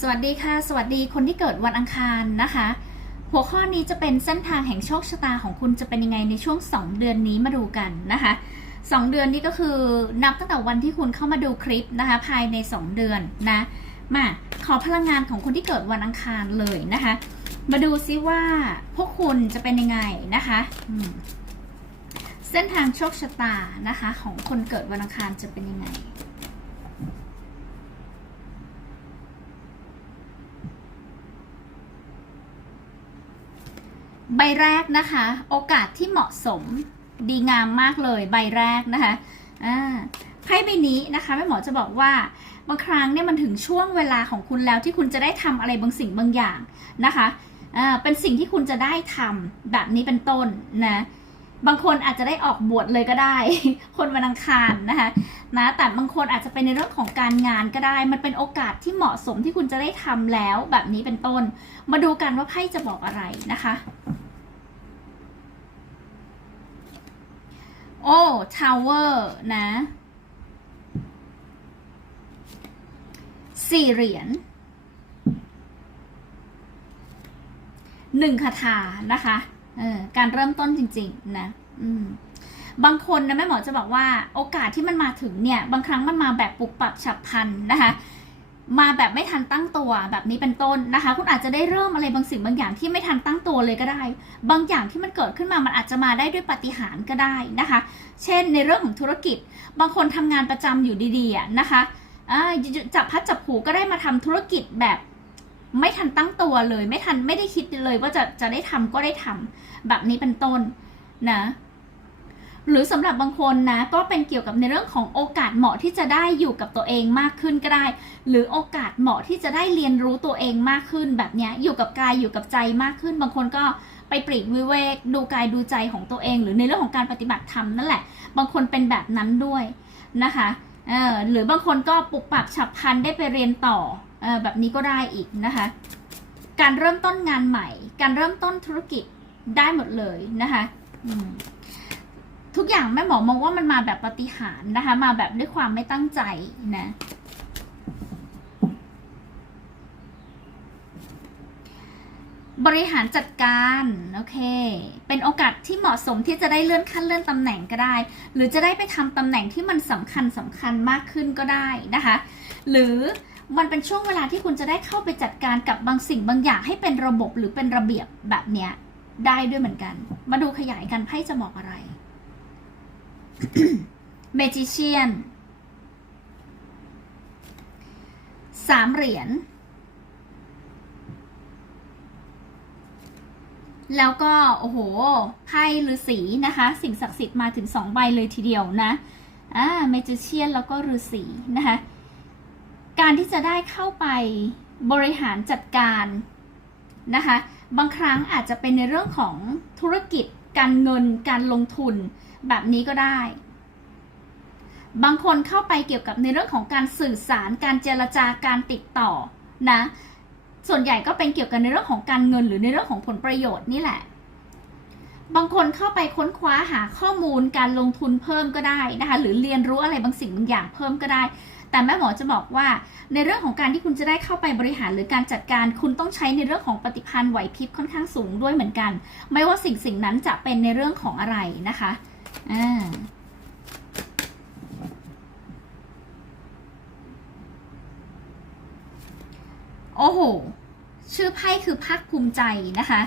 สวัสดีค่ะ สวัสดีคนที่เกิดวันอังคารนะคะ หัวข้อนี้จะเป็นเส้นทางแห่งโชคชะตาของคุณจะเป็นยังไงในช่วง 2 เดือนนี้มาดูกันนะคะ2เดือนนี้ก็คือนับตั้งแต่วันที่คุณเข้ามาดูคลิปนะคะ ภายใน 2 เดือนนะมาขอพลังงานของคนที่เกิดวันอังคารเลยนะคะ มาดูซิว่าพวกคุณจะเป็นยังไงนะคะเส้นทางโชคชะตานะคะ ของคนเกิดวันอังคารจะเป็นยังไง ใบแรกนะคะ โอกาสที่เหมาะสมดีงามมากเลยใบแรกนะคะอ่าไพ่ใบนี้นะคะแม่หมอจะบอกว่าบางครั้งเนี่ยมันถึงช่วงเวลาของคุณแล้วที่คุณจะได้ทำอะไรบางสิ่งบางอย่างนะคะอ่าเป็นสิ่งที่คุณจะได้ทำแบบนี้เป็นต้นนะ บางคนอาจจะได้ออกบวชเลยก็ได้ คนวันอังคารนะคะนะแต่บางคนอาจจะเป็นในเรื่องของการงานก็ได้ มันเป็นโอกาสที่เหมาะสมที่คุณจะได้ทำแล้วแบบนี้เป็นต้น มาดูกันว่าไพ่จะบอกอะไรนะคะ โอ้ทาวเวอร์นะสี่เหรียญหนึ่งคาถานะคะ เออการเริ่มต้นจริง ๆ นะอืมบางคนนะแม่หมอจะบอกว่าโอกาสที่มันมาถึงเนี่ย บางครั้งมันมาแบบปุบปับฉับพลันนะคะ มาแบบไม่ทันตั้งตัวแบบนี้เป็นต้นนะคะ คุณอาจจะได้เริ่มอะไรบางสิ่งบางอย่างที่ไม่ทันตั้งตัวเลยก็ได้ บางอย่างที่มันเกิดขึ้นมามันอาจจะมาได้ด้วยปาฏิหาริย์ก็ได้นะคะ เช่นในเรื่องของธุรกิจ บางคนทำงานประจำอยู่ดีๆนะคะจับพัดจับผูก็ได้มาทำธุรกิจแบบ ไม่ทันตั้งตัวเลย ไม่ทันไม่ได้คิดเลยว่าจะจะได้ทำก็ได้ทำแบบนี้เป็นต้นนะหรือสำหรับบางคนนะก็เป็นเกี่ยวกับในเรื่องของโอกาสเหมาะที่จะได้อยู่กับตัวเองมากขึ้นก็ได้ หรือโอกาสเหมาะที่จะได้เรียนรู้ตัวเองมากขึ้นแบบนี้อยู่กับกายอยู่กับใจมากขึ้น บางคนก็ไปปลีกวิเวกดูกายดูใจของตัวเอง หรือในเรื่องของการปฏิบัติธรรมนั่นแหละ บางคนเป็นแบบนั้นด้วยนะคะเออหรือบางคนก็ปลุกปรับฉับพลันได้ไปเรียนต่อ แบบนี้ก็ได้อีกนะคะ การเริ่มต้นงานใหม่ การเริ่มต้นธุรกิจได้หมดเลยนะคะทุกอย่างแม่หมอมองว่ามันมาแบบปฏิหารนะคะ มาแบบด้วยความไม่ตั้งใจนะบริหารจัดการโอเค เป็นโอกาสที่เหมาะสมที่จะได้เลื่อนขั้นเลื่อนตำแหน่งก็ได้ หรือจะได้ไปทำตำแหน่งที่มันสำคัญสำคัญมากขึ้นก็ได้นะคะ หรือ มันเป็นช่วงเวลาที่คุณจะได้เข้าไปจัดการกับบางสิ่งบางอย่างให้เป็นระบบหรือเป็นระเบียบแบบเนี้ยได้ด้วยเหมือนกัน มาดูขยายกันไพ่จะบอกอะไร เมจิเชียนสามเหรียญ แล้วก็ โอ้โห ไพ่ฤาษีนะคะ สิ่งศักดิ์สิทธิ์มาถึงสองใบเลยทีเดียวนะ อ่า เมจิเชียนแล้วก็ฤาษีนะคะ การที่จะได้เข้าไปบริหารจัดการนะคะ บางครั้งอาจจะเป็นในเรื่องของธุรกิจ การเงิน การลงทุนแบบนี้ก็ได้ บางคนเข้าไปเกี่ยวกับในเรื่องของการสื่อสาร การเจรจาการติดต่อนะ ส่วนใหญ่ก็เป็นเกี่ยวกับในเรื่องของการเงิน หรือในเรื่องของผลประโยชน์นี่แหละ บางคนเข้าไปค้นคว้าหาข้อมูลการลงทุนเพิ่มก็ได้นะคะ หรือเรียนรู้อะไรบางสิ่งบางอย่างเพิ่มก็ได้ แต่แม่หมอจะบอกว่า ในเรื่องของการที่คุณจะได้เข้าไปบริหารหรือการจัดการคุณต้องใช้ในเรื่องของปฏิพันธ์ไหวพริบค่อนข้างสูงด้วยเหมือนกัน ไม่ว่าสิ่งสิ่งนั้นจะเป็นในเรื่องของอะไรนะคะอ่าโอ้โห ชื่อไพ่คือภาคภูมิใจนะคะ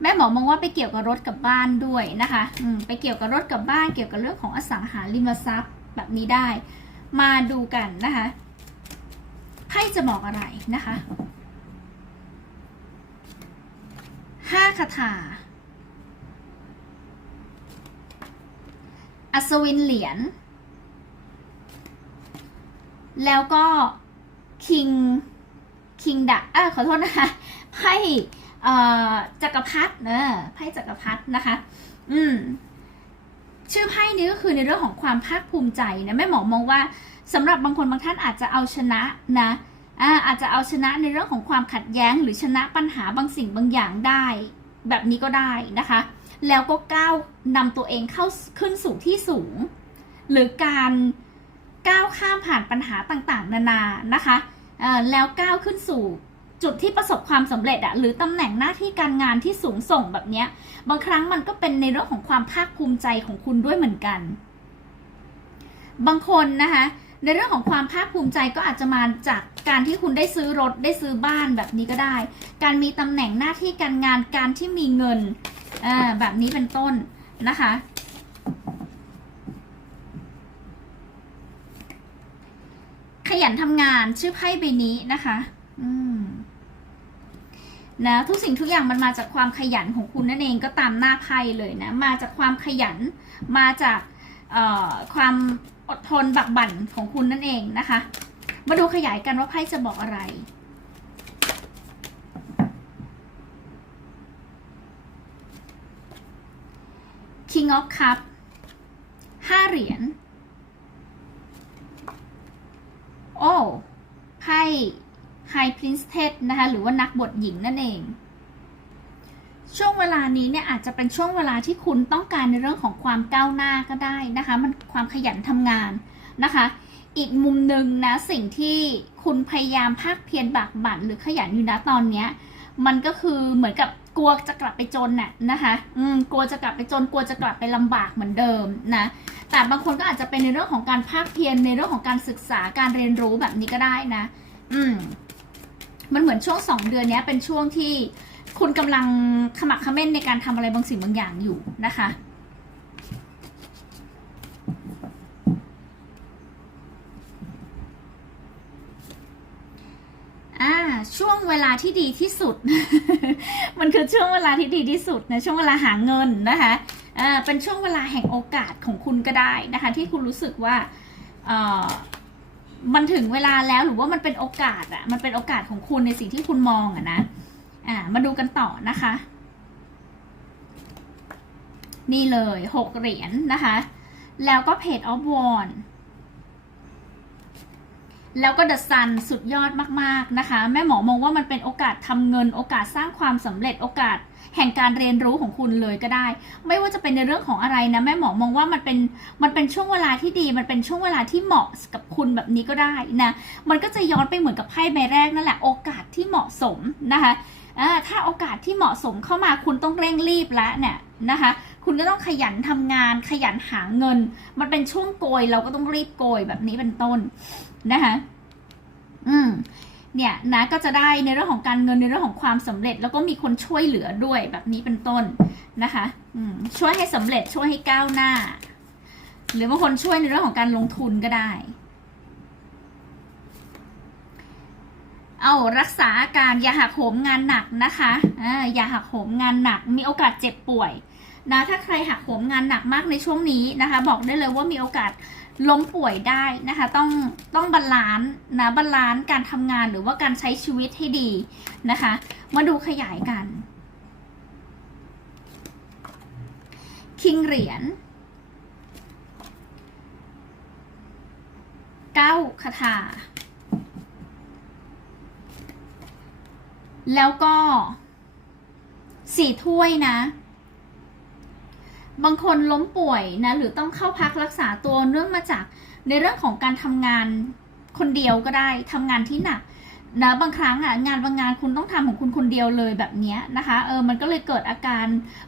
แม่หมอมองว่าไปเกี่ยวกับรถกับบ้านด้วยนะคะ อืม ไปเกี่ยวกับรถกับบ้าน เกี่ยวกับเรื่องของอสังหาริมทรัพย์แบบนี้ได้ มาดูกันนะคะไพ่จะบอกอะไรนะคะห้าคาถา อัศวินเหรียญ แล้วก็คิง คิงดะเออขอโทษนะคะ ไพ่เอ่อจักรพรรดิเนอะไพ่จักรพรรดินะคะ อืม ชื่อไพ่นี้ก็คือในเรื่องของความภาคภูมิใจนะแม่หมอมองว่าสำหรับบางคนบางท่านอาจจะเอาชนะนะอาอาจจะเอาชนะในเรื่องของความขัดแย้ง หรือชนะปัญหาบางสิ่งบางอย่างได้ แบบนี้ก็ได้นะคะ แล้วก็ก้าวนำตัวเองเข้าขึ้นสู่ที่สูง หรือการก้าวข้ามผ่านปัญหาต่างๆ นานานะคะแล้วก้าวขึ้นสู่ จุดที่ประสบความสำเร็จอะหรือตำแหน่งหน้าที่การงานที่สูงส่งแบบเนี้ย บางครั้งมันก็เป็นในเรื่องของความภาคภูมิใจของคุณด้วยเหมือนกัน บางคนนะคะในเรื่องของความภาคภูมิใจก็อาจจะมาจากการที่คุณได้ซื้อรถได้ซื้อบ้านแบบนี้ก็ได้ การมีตำแหน่งหน้าที่การงานการที่มีเงินแบบนี้เป็นต้นนะคะขยันทำงานชื่อไพ่ใบนี้นะคะ อืม นะทุกสิ่งทุกอย่างมันมาจากความขยันของคุณนั่นเองก็ตามหน้าไพ่เลยนะ มาจากความขยัน มาจากความอดทนบักบั่นของคุณนั่นเองนะคะ มาดูขยายกันว่าไพ่จะบอกอะไร King of Cup ห้าเหรียญ โอ้ไพ่ High Princess นะคะหรือว่านักบทหญิงนั่นเอง ช่วงเวลานี้เนี่ยอาจจะเป็นช่วงเวลาที่คุณต้องการในเรื่องของความก้าวหน้าก็ได้นะคะมันความขยันทำงานนะคะ อีกมุมหนึ่งนะสิ่งที่คุณพยายามภาคเพียรบากบั่นหรือขยันอยู่นะตอนเนี้ยมันก็คือเหมือนกับกลัวจะกลับไปจนน่ะนะคะ อืม กลัวจะกลับไปจน กลัวจะกลับไปลำบากเหมือนเดิมนะ แต่บางคนก็อาจจะเป็นในเรื่องของการภาคเพียรในเรื่องของการศึกษาการเรียนรู้แบบนี้ก็ได้นะ อืม มันเหมือนช่วงสองเดือนนี้เป็นช่วงที่คุณกำลังขมักเขม้นในการทำอะไรบางสิ่งบางอย่างอยู่นะคะอ่าช่วงเวลาที่ดีที่สุด มันคือช่วงเวลาที่ดีที่สุดนะช่วงเวลาหาเงินนะคะอ่าเป็นช่วงเวลาแห่งโอกาสของคุณก็ได้นะคะ ที่คุณรู้สึกว่า มันถึงเวลาแล้วหรือว่ามันเป็นโอกาสอะมันเป็นโอกาสของคุณในสิ่งที่คุณมองอะนะ อ่า มาดูกันต่อนะคะ นี่เลยหกเหรียญนะคะ แล้วก็เพจออฟวอน แล้วก็ The Sun สุดยอดมากๆนะคะ แม่หมอมองว่ามันเป็นโอกาสทำเงิน โอกาสสร้างความสำเร็จโอกาสแห่งการเรียนรู้ของคุณเลยก็ได้ ไม่ว่าจะเป็นในเรื่องของอะไรนะแม่หมอมองว่ามันเป็นมันเป็นช่วงเวลาที่ดี มันเป็นช่วงเวลาที่เหมาะกับคุณแบบนี้ก็ได้นะมันก็จะย้อนไปเหมือนกับไพ่ใบแรกนั่นแหละโอกาสที่เหมาะสมนะคะถ้าโอกาสที่เหมาะสมเข้ามาคุณต้องเร่งรีบแล้วเนี่ยนะคะคุณก็ต้องขยันทำงานขยันหาเงิน มันเป็นช่วงโกยเราก็ต้องรีบโกยแบบนี้เป็นต้น นะคะอืมเนี่ยนะก็จะได้ในเรื่องของการเงินในเรื่องของความสำเร็จ แล้วก็มีคนช่วยเหลือด้วยแบบนี้เป็นต้นนะคะอืมช่วยให้สำเร็จช่วยให้ก้าวหน้า หรือบางคนช่วยในเรื่องของการลงทุนก็ได้ เอารักษาอาการอย่าหักโหมงานหนักนะคะอ่าอย่าหักโหมงานหนัก มีโอกาสเจ็บป่วยนะถ้าใครหักโหมงานหนักมากในช่วงนี้นะคะ บอกได้เลยว่ามีโอกาส ล้มป่วยได้นะคะ ต้องต้องบาลานซ์นะบาลานซ์การทำงานหรือว่าการใช้ชีวิตให้ดีนะคะ มาดูขยายกัน คิงเหรียญเก้าคาถาแล้วก็สี่ถ้วยนะ บางคนล้มป่วยนะหรือต้องเข้าพักรักษาตัวเนื่องมาจากในเรื่องของการทำงานคนเดียวก็ได้ทำงานที่หนักนะบางครั้งอะงานบางงานคุณต้องทำของคุณคนเดียวเลยแบบนี้นะคะเออมันก็เลยเกิดอาการ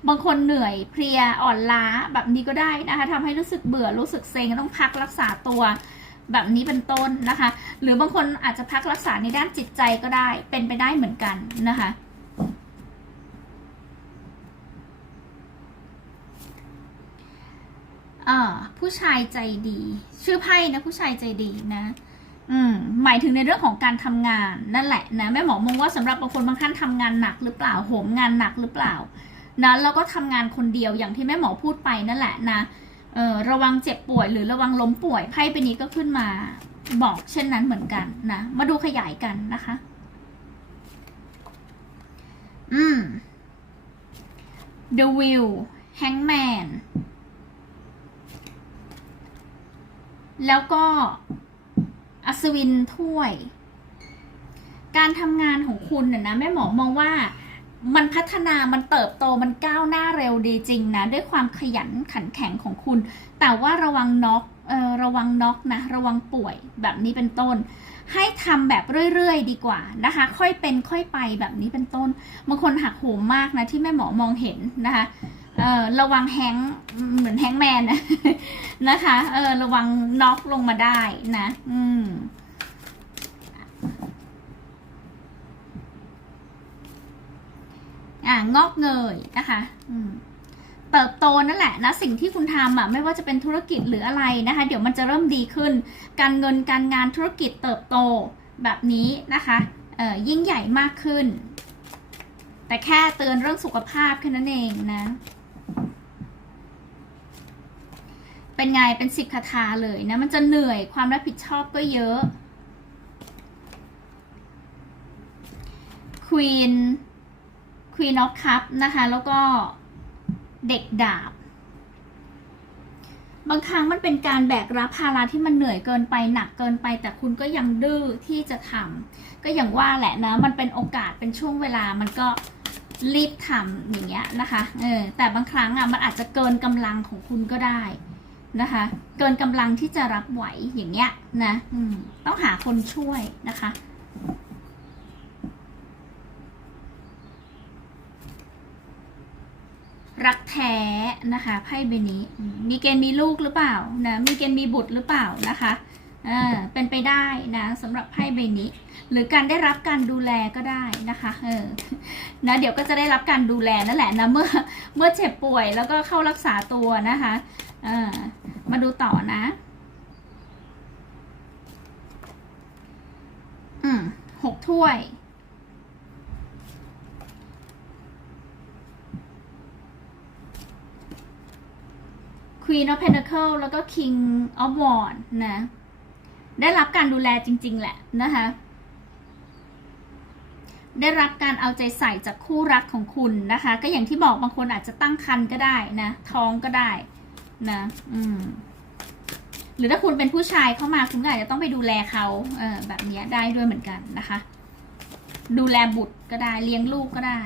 บางคนเหนื่อยเพลียอ่อนล้าแบบนี้ก็ได้นะคะทำให้รู้สึกเบื่อรู้สึกเซ็งต้องพักรักษาตัวแบบนี้เป็นต้นนะคะ หรือบางคนอาจจะพักรักษาในด้านจิตใจก็ได้เป็นไปได้เหมือนกันนะคะ อ่า ผู้ชายใจดี ชื่อไพ่นะผู้ชายใจดีนะ อืมหมายถึงในเรื่องของการทำงานนั่นแหละนะแม่หมอมองว่าสำหรับบางคนบางท่านทำงานหนักหรือเปล่าโหมงานหนักหรือเปล่านะแล้วก็ทำงานคนเดียวอย่างที่แม่หมอพูดไปนั่นแหละนะเออระวังเจ็บป่วยหรือระวังล้มป่วยไพ่ใบนี้ก็ขึ้นมาบอกเช่นนั้นเหมือนกันนะ มาดูขยายกันนะคะ อืม The Wheel Hangman แล้วก็อัศวินถ้วย การทำงานของคุณเนี่ยนะแม่หมอมองว่ามันพัฒนา มันเติบโต มันก้าวหน้าเร็วดีจริงนะ ด้วยความขยันขันแข็งของคุณ แต่ว่าระวังน็อกเออระวังน็อกนะ ระวังป่วยแบบนี้เป็นต้น ให้ทำแบบเรื่อยๆ ดีกว่านะคะ ค่อยเป็นค่อยไปแบบนี้เป็นต้น บางคนหักโหมมากนะที่แม่หมอมองเห็นนะคะ เออระวังแฮงเหมือนแฮงแมนนะนะคะเออระวังน็อกลงมาได้นะ อืมอ่างอกเงยนะคะอืมเติบโตนั่นแหละนะสิ่งที่คุณทำอะไม่ว่าจะเป็นธุรกิจหรืออะไรนะคะ เดี๋ยวมันจะเริ่มดีขึ้น การเงินการงานธุรกิจเติบโตแบบนี้นะคะเอ่อยิ่งใหญ่มากขึ้น แต่แค่เตือนเรื่องสุขภาพแค่นั้นเองนะ เป็นไงเป็นสิบคาถาเลยนะ มันจะเหนื่อยความรับผิดชอบก็เยอะ Queen Queen of Cup นะคะ แล้วก็เด็กดาบ บางครั้งมันเป็นการแบกรับภาระที่มันเหนื่อยเกินไปหนักเกินไป แต่คุณก็ยังดื้อที่จะทำก็อย่างว่าแหละนะ มันเป็นโอกาสเป็นช่วงเวลามันก็รีบทำอย่างเงี้ยนะคะเออแต่บางครั้งอะมันอาจจะเกินกำลังของคุณก็ได้ นะคะ เกินกำลังที่จะรับไหวอย่างเงี้ยนะต้องหาคนช่วยนะคะ รักแท้นะคะไพ่ใบนี้ มีเกณฑ์มีลูกหรือเปล่านะมีเกณฑ์มีบุตรหรือเปล่านะคะอ่าเป็นไปได้นะสำหรับไพ่ใบนี้ หรือการได้รับการดูแลก็ได้นะคะเออนะเดี๋ยวก็จะได้รับการดูแลนั่นแหละนะเมื่อเมื่อเจ็บป่วยแล้วก็เข้ารักษาตัวนะคะอ่า มาดูต่อนะ อืมหกถ้วย Queen of Pentacle แล้วก็ King of Wands นะ ได้รับการดูแลจริง ๆ แหละนะคะ ได้รับการเอาใจใส่จากคู่รักของคุณนะคะ ก็อย่างที่บอกบางคนอาจจะตั้งครรภ์ก็ได้นะ ท้องก็ได้ นะ อืม หรือถ้าคุณเป็นผู้ชายเข้ามาคุณก็อาจจะต้องไปดูแลเขาเออแบบนี้ได้ด้วยเหมือนกันนะคะ ดูแลบุตรก็ได้เลี้ยงลูกก็ได้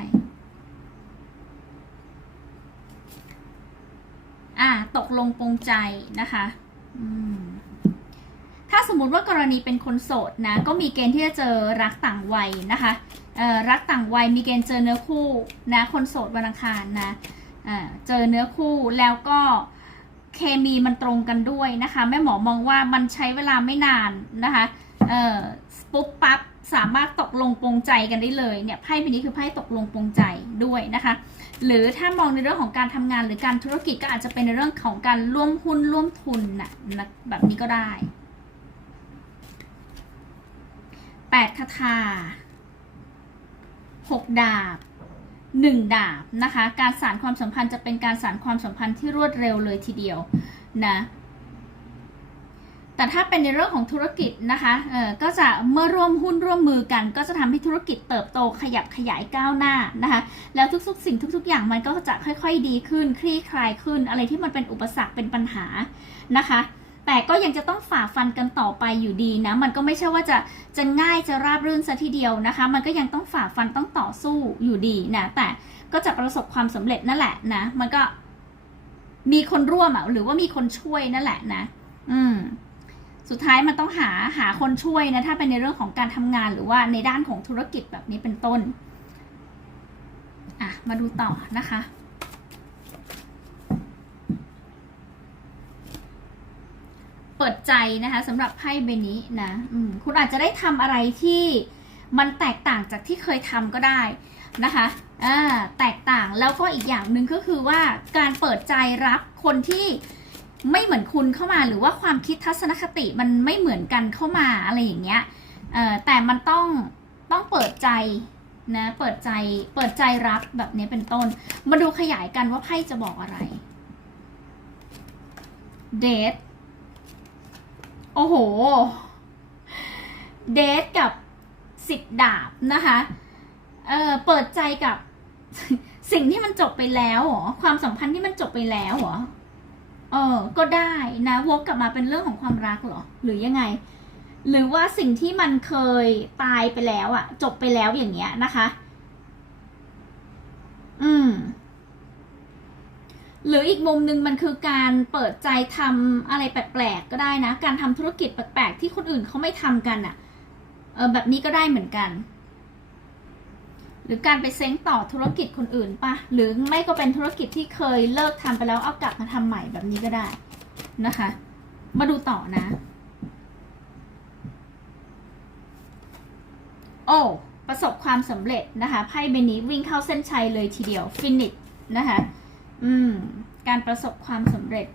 อ่า ตกลงปรงใจนะคะถ้าสมมติว่ากรณีเป็นคนโสดนะ ก็มีเกณฑ์ที่จะเจอรักต่างวัยนะคะรักต่างวัยมีเกณฑ์เจอเนื้อคู่นะคนโสดวันอังคารนะเจอเนื้อคู่แล้วก็ เคมีมันตรงกันด้วยนะคะแม่หมอมองว่ามันใช้เวลาไม่นานนะคะเอ่อปุ๊บปั๊บสามารถตกลงปรงใจกันได้เลยเนี่ยไพ่ใบนี้คือไพ่ตกลงปรงใจด้วยนะคะ หรือถ้ามองในเรื่องของการทำงานหรือการธุรกิจก็อาจจะเป็นในเรื่องของการร่วมหุ้นร่วมทุนนะนะแบบนี้ก็ได้แปดคาถาหกดาบ หนึ่งดาบนะคะ การสานความสัมพันธ์จะเป็นการสานความสัมพันธ์ที่รวดเร็วเลยทีเดียวนะแต่ถ้าเป็นในเรื่องของธุรกิจนะคะเออก็จะเมื่อร่วมหุ้นร่วมมือกัน ก็จะทำให้ธุรกิจเติบโตขยับขยายก้าวหน้านะคะแล้วทุกๆ สิ่งทุก ๆ อย่างมันก็จะค่อยๆดีขึ้นคลี่คลายขึ้น อะไรที่มันเป็นอุปสรรคเป็นปัญหานะคะ แต่ก็ยังจะต้องฝ่าฟันกันต่อไปอยู่ดีนะ มันก็ไม่ใช่ว่าจะจะง่ายจะราบรื่นซะทีเดียวนะคะ มันก็ยังต้องฝ่าฟันต้องต่อสู้อยู่ดีนะแต่ก็จะประสบความสำเร็จนั่นแหละนะ มันก็มีคนร่วมอะหรือว่ามีคนช่วยนั่นแหละนะ อืม สุดท้ายมันต้องหาหาคนช่วยนะ ถ้าเป็นในเรื่องของการทำงานหรือว่าในด้านของธุรกิจแบบนี้เป็นต้น อะ มาดูต่อนะคะ เปิดใจนะคะสำหรับไพ่ใบนี้นะคุณอาจจะได้ทำอะไรที่มันแตกต่างจากที่เคยทำก็ได้นะคะแตกต่างแล้วก็อีกอย่างหนึ่งก็คือว่าการเปิดใจรับคนที่ไม่เหมือนคุณเข้ามาหรือว่าความคิดทัศนคติมันไม่เหมือนกันเข้ามาอะไรอย่างเงี้ยแต่มันต้องต้องเปิดใจนะเปิดใจเปิดใจรับแบบนี้เป็นต้น มาดูขยายกันว่าไพ่จะบอกอะไรเดท โอ้โห เดทกับสิบดาบนะคะ เออเปิดใจกับสิ่งที่มันจบไปแล้วเหรอ ความสัมพันธ์ที่มันจบไปแล้วเหรอ เออ ก็ได้นะ วกกลับมาเป็นเรื่องของความรักเหรอ หรือยังไง หรือว่าสิ่งที่มันเคยตายไปแล้วอะจบไปแล้วอย่างเงี้ยนะคะ อืม หรืออีกมุมหนึ่งมันคือการเปิดใจทำอะไรแปลกๆก็ได้นะ การทำธุรกิจแปลกๆที่คนอื่นเขาไม่ทำกันอะ่ะเออแบบนี้ก็ได้เหมือนกัน หรือการไปเซ้งต่อธุรกิจคนอื่นปะหรือไม่ก็เป็นธุรกิจที่เคยเลิกทำไปแล้วเอากลับมาทำใหม่แบบนี้ก็ได้นะคะ มาดูต่อนะ โอ้ประสบความสำเร็จนะคะไพ่ใบนี้วิ่งเข้าเส้นชัยเลยทีเดียวฟินิชนะคะ อืม การประสบความสำเร็จ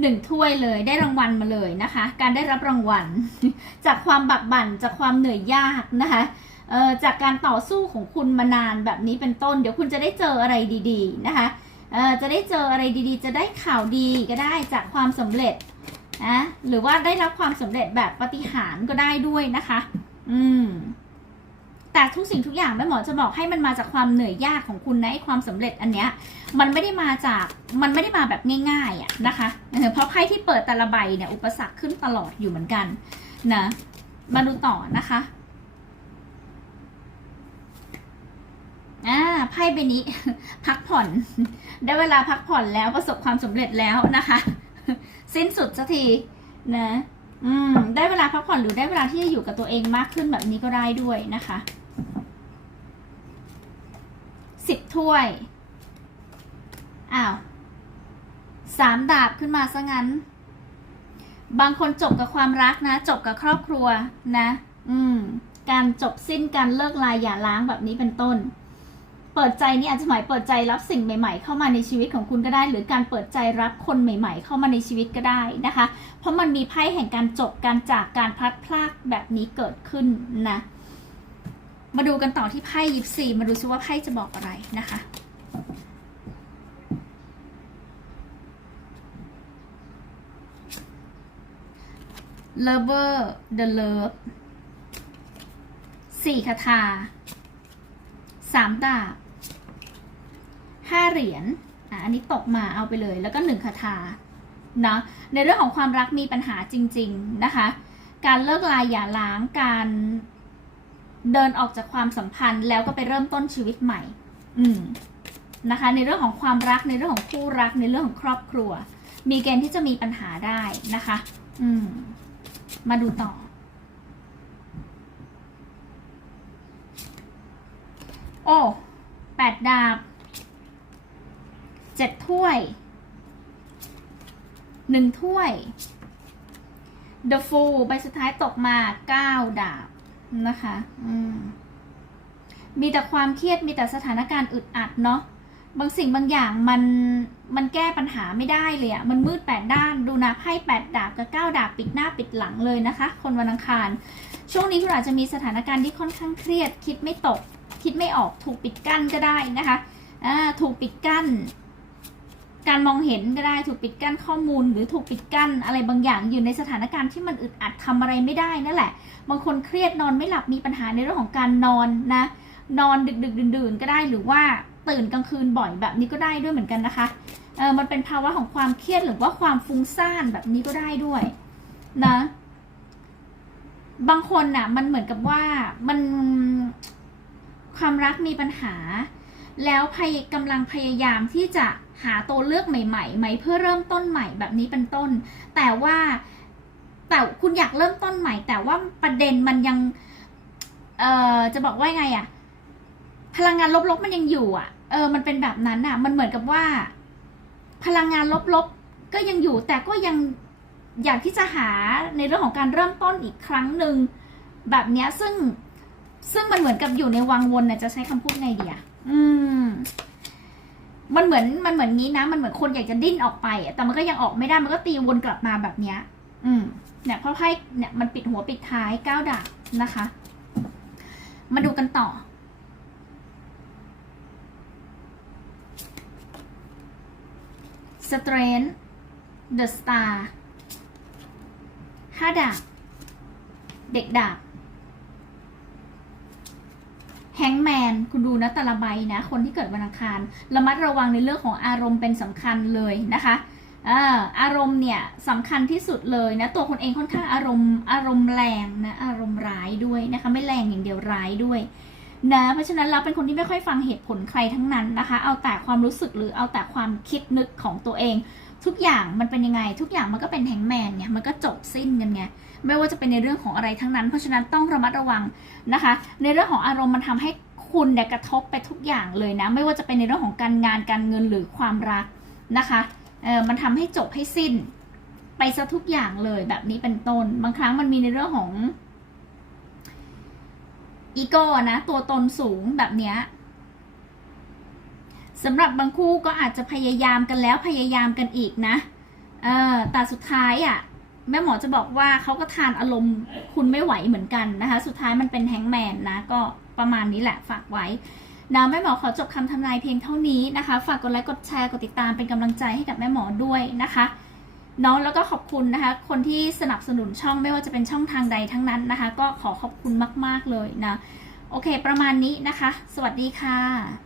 หนึ่งถ้วยเลยได้รางวัลมาเลยนะคะ การได้รับรางวัล จากความบักบั่นจากความเหนื่อยยากนะคะเอ่อจากการต่อสู้ของคุณมานานแบบนี้เป็นต้น เดี๋ยวคุณจะได้เจออะไรดีๆนะคะเอ่อจะได้เจออะไรดีๆ จะได้ข่าวดีก็ได้จากความสำเร็จนะหรือว่าได้รับความสำเร็จแบบปฏิหารก็ได้ด้วยนะคะ อืม แต่ทุกสิ่งทุกอย่างแม่หมอจะบอกให้มันมาจากความเหนื่อยยากของคุณนะไอความสำเร็จอันเนี้ยมันไม่ได้มาจากมันไม่ได้มาแบบง่ายๆอะนะคะเพราะไพ่ที่เปิดแต่ละใบเนี่ยอุปสรรคขึ้นตลอดอยู่เหมือนกันนะมาดูต่อนะคะอ่าไพ่ใบนี้ พักผ่อน ได้เวลาพักผ่อนแล้วประสบความสำเร็จแล้วนะคะ สิ้นสุดสักทีนะอืม ได้เวลาพักผ่อนหรือได้เวลาที่จะอยู่กับตัวเองมากขึ้นแบบนี้ก็ได้ด้วยนะคะ สิบถ้วย อ้าวสามดาบขึ้นมาซะงั้น บางคนจบกับความรักนะ จบกับครอบครัวนะ อืม การจบสิ้นการเลิกลายอย่าล้างแบบนี้เป็นต้น เปิดใจนี่อาจจะหมายเปิดใจรับสิ่งใหม่ ๆ เข้ามาในชีวิตของคุณก็ได้ หรือการเปิดใจรับคนใหม่ ๆ เข้ามาในชีวิตก็ได้นะคะ เพราะมันมีไพ่แห่งการจบการจากการพลัดพรากแบบนี้เกิดขึ้นนะ มาดูกันต่อที่ไพ่ยิปซีมาดูซิว่าไพ่จะบอกอะไรนะคะ lover the love สี่คาถาสามดาบห้าเหรียญอะอันนี้ตกมาเอาไปเลย แล้วก็หนึ่งคาถาเนาะในเรื่องของความรักมีปัญหาจริง ๆ นะคะ การเลิกลายอย่าล้างการ เดินออกจากความสัมพันธ์แล้วก็ไปเริ่มต้นชีวิตใหม่ อืมนะคะ ในเรื่องของความรักในเรื่องของคู่รักในเรื่องของครอบครัว มีเกณฑ์ที่จะมีปัญหาได้นะคะ อืม มาดูต่อ โอ้แปดดาบเจ็ดถ้วยหนึ่งถ้วย The Fool ใบสุดท้ายตกมาเก้าดาบ นะคะ อืม มีแต่ความเครียดมีแต่สถานการณ์อึดอัดเนาะบางสิ่งบางอย่างมันมันแก้ปัญหาไม่ได้เลยอะมันมืดแปดด้านดูนะไพ่แปดดาบกับเก้าดาบปิดหน้าปิดหลังเลยนะคะ คนวันอังคาร ช่วงนี้คุณอาจจะมีสถานการณ์ที่ค่อนข้างเครียด คิดไม่ตก คิดไม่ออกถูกปิดกั้นก็ได้นะคะอ่าถูกปิดกั้น การมองเห็นก็ได้ถูกปิดกั้นข้อมูล หรือถูกปิดกั้นอะไรบางอย่างอยู่ในสถานการณ์ที่มันอึดอัดทำอะไรไม่ได้นั่นแหละ บางคนเครียดนอนไม่หลับมีปัญหาในเรื่องของการนอนนะ นอนดึกดึกดื่นดื่นๆก็ได้หรือว่าตื่นกลางคืนบ่อยแบบนี้ก็ได้ด้วยเหมือนกันนะคะเออมันเป็นภาวะของความเครียดหรือว่าความฟุ้งซ่านแบบนี้ก็ได้ด้วยนะ บางคนน่ะ มันเหมือนกับว่ามันความรักมีปัญหา แล้วพยกำลังพยายามที่จะ หาตัวเลือกใหม่ๆไหมเพื่อเริ่มต้นใหม่แบบนี้เป็นต้น แต่ว่าแต่คุณอยากเริ่มต้นใหม่ แต่ว่าประเด็นมันยัง เอ่อจะบอกว่าไงอะพลังงานลบๆมันยังอยู่อะเออ มันเป็นแบบนั้นอะมันเหมือนกับว่า พลังงานลบๆก็ยังอยู่ แต่ก็ยังอยากที่จะหาในเรื่องของการเริ่มต้นอีกครั้งหนึ่งแบบเนี้ยซึ่งซึ่งมันเหมือนกับอยู่ในวังวนนะจะใช้คำพูดไงดีอะอืม มันเหมือนมันเหมือนงี้นะ มันเหมือนคนอยากจะดิ้นออกไปแต่มันก็ยังออกไม่ได้มันก็ตีวนกลับมาแบบเนี้ย อืมเนี่ยเพราะไพ่เนี่ยมันปิดหัวปิดท้ายเก้าดาบนะคะ มาดูกันต่อ Strength The Star ห้าดาบ เด็กดาบ แฮงแมนคุณดูนะแต่ละใบนะ คนที่เกิดวันอังคารระมัดระวังในเรื่องของอารมณ์เป็นสำคัญเลยนะคะอารมณ์เนี่ยสำคัญที่สุดเลยนะตัวคนเองค่อนข้างอารมณ์อารมณ์แรงนะอารมณ์ร้ายด้วยนะคะไม่แรงอย่างเดียวร้ายด้วยนะเพราะฉะนั้นเราเป็นคนที่ไม่ค่อยฟังเหตุผลใครทั้งนั้นนะคะ เอาแต่ความรู้สึกหรือเอาแต่ความคิดนึกของตัวเอง ทุกอย่างมันเป็นยังไง ทุกอย่างมันก็เป็นแฮงแมนไงมันก็จบสิ้นกันไงไม่ว่าจะเป็นในเรื่องของอะไรทั้งนั้น เพราะฉะนั้นต้องระมัดระวังนะคะ ในเรื่องของอารมณ์มันทำให้คุณเนี่ยกระทบไปทุกอย่างเลยนะ ไม่ว่าจะเป็นในเรื่องของการงานการเงินหรือความรักนะคะเออมันทำให้จบให้สิ้น ไปซะทุกอย่างเลยแบบนี้เป็นต้น บางครั้งมันมีในเรื่องของอีโก้นะ ตัวตนสูงแบบเนี้ย สำหรับบางคู่ก็อาจจะพยายามกันแล้วพยายามกันอีกนะเออแต่สุดท้ายอะ่ะแม่หมอจะบอกว่าเขาก็ทานอารมณ์คุณไม่ไหวเหมือนกันนะคะ สุดท้ายมันเป็นแฮงแมนนะ ก็ประมาณนี้แหละฝากไว้นะแม่หมอขอจบคำทำนายเพียงเท่านี้นะคะ ฝากกดไลค์กดแชร์กดติดตามเป็นกำลังใจให้กับแม่หมอด้วยนะคะน้องแล้วก็ขอบคุณนะคะ คนที่สนับสนุนช่องไม่ว่าจะเป็นช่องทางใดทั้งนั้นนะคะ ก็ขอขอบคุณมาก ๆ เลยนะ โอเค ประมาณนี้นะคะ สวัสดีค่ะ